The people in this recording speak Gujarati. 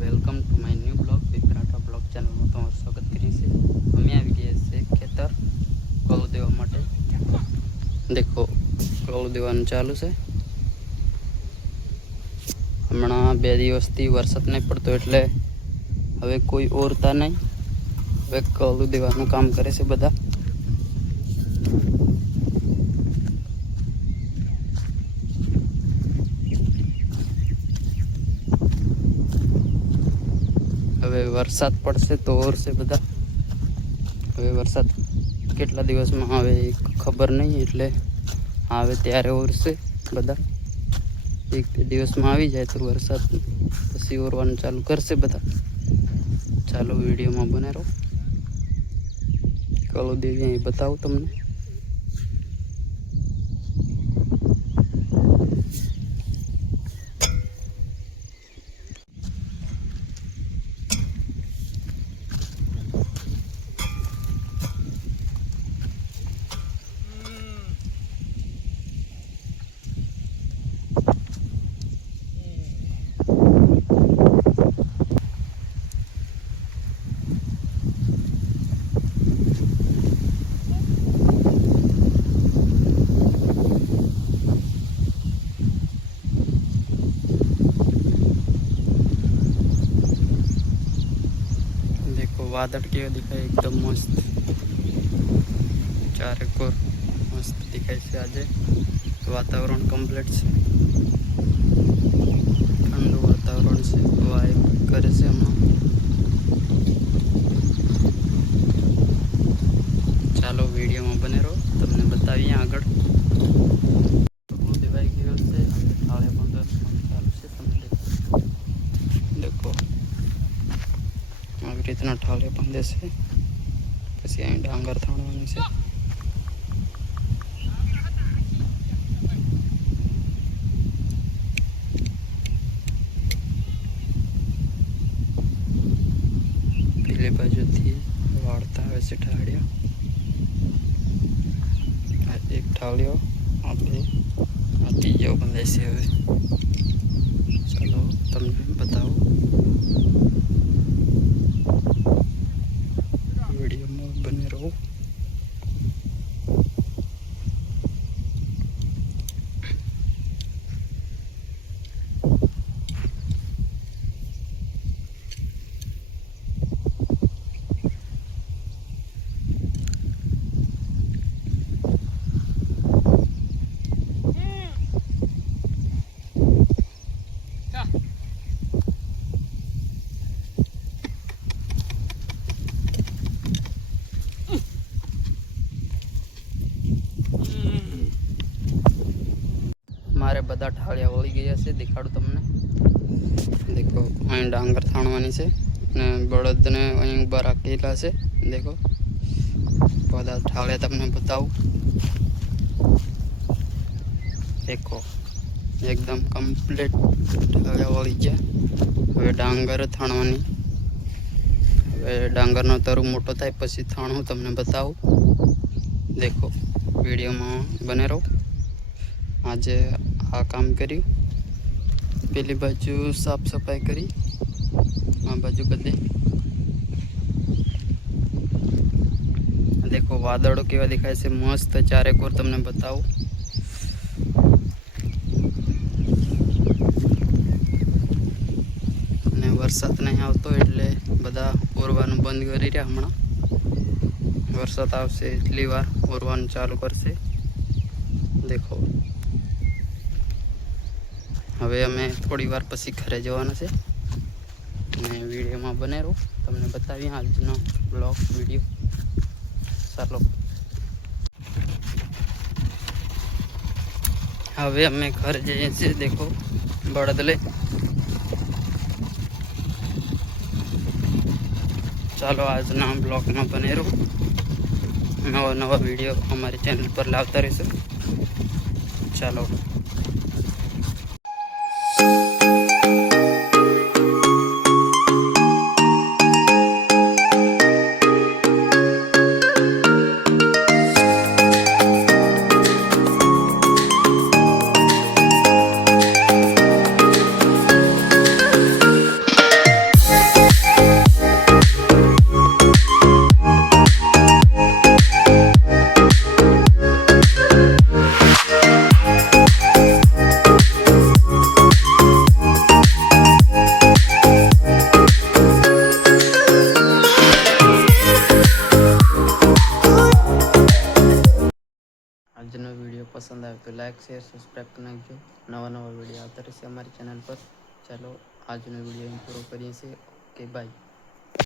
Welcome to my new blog વિક્રાટા બ્લોગ ચેનલમાં તમારું સ્વાગત કરીએ છીએ। અમે આવી ગયા છીએ ખેતર કળું દેવા માટે। દેખો કળું દેવાનું ચાલુ છે। હમણાં 2 દિવસથી વરસાદ નહીં પડતો એટલે હવે કોઈ ઓરતા નહીં। હવે કળું દેવાનું કામ કરે છે બધા। હવે વરસાદ પડશે તો ઓરશે બધા। હવે વરસાદ કેટલા દિવસમાં આવે ખબર નહીં, એટલે આવે ત્યારે ઓરશે બધા। 1-2 દિવસમાં આવી જાય તો વરસાદ પછી ઓરવાનું ચાલુ કરશે બધા। ચાલો વિડીયોમાં બને રહો। કળું દેવી અહીં બતાવું તમને। वादळ केवा दिखाय एकदम मस्त, चारे कोर मस्त दिखाय से। आज वातावरण कम्प्लीट से ठंडू वातावरण से वाइब करे से। हम चालो वीडियो में बने रहो, तमने बताइए आगळ। दिवाई गयो से थाळे पण चालू से। तमने देखो આવી રીતના ઠાલે બાંધે છે, પછી અહીં ડાંગર થાણવાની છે। પેલી બાજુથી વાળતા આવે છે ઠાળિયા। આ એક ઠાળિયો, આ બે, આ ત્રીજો બંધે છે। હવે ચાલો તમને બતાવું। बने रहो। मारे बधा ठाड़िया वળી ગયા છે, દેખાડું તમને। देखो અહીં ડાંગર થાણવાની છે ને બળદને અહીં ઊભા રાખેલા છે। देखो બધા ઠાળિયા તમને બતાવું। देखो एकदम कम्प्लीट ઠાળિયા વળી ગયા। હવે ડાંગર થાણવાની। હવે ડાંગરનો તરુ મોટો થાય પછી થાણું તમને બતાવું। देखो વિડીયોમાં બને રહો। આજે આ કામ કર્યું। પેલી બાજુ સાફ સફાઈ કરી, આ બાજુ બધે। देखो વાદળો કેવા દેખાય છે મસ્ત, ચારે કોર તમને બતાવું। અને વરસાદ નહીં આવતો એટલે બધા ઓરવાનું બંધ કરી રહ્યા। હમણાં વરસાદ આવશે એટલી વાર ઓરવાનું ચાલુ કરશે। देखो હવે અમે થોડી વાર પછી ઘરે જવાના છે અને વિડીયોમાં બને રહો, તમને બતાવીએ આજનો બ્લોગ વિડીયો। ચાલો હવે અમે ઘરે જઈએ છીએ। देखो બળદ લઈ। ચાલો આજના બ્લોગમાં બને રહો, નવા વિડીયો અમારી ચેનલ પર લાવતા રહેશું। ચાલો। વિડીયો પસંદ આવે તો લાઇક શેર સબસ્ક્રાઈબ કરી નાખજો. નવા નવા વિડીયો આવતા રહેશે અમારી ચેનલ પર. ચાલો આજનો વિડીયો અહીં પૂરો કરીએ છીએ. Okay bye.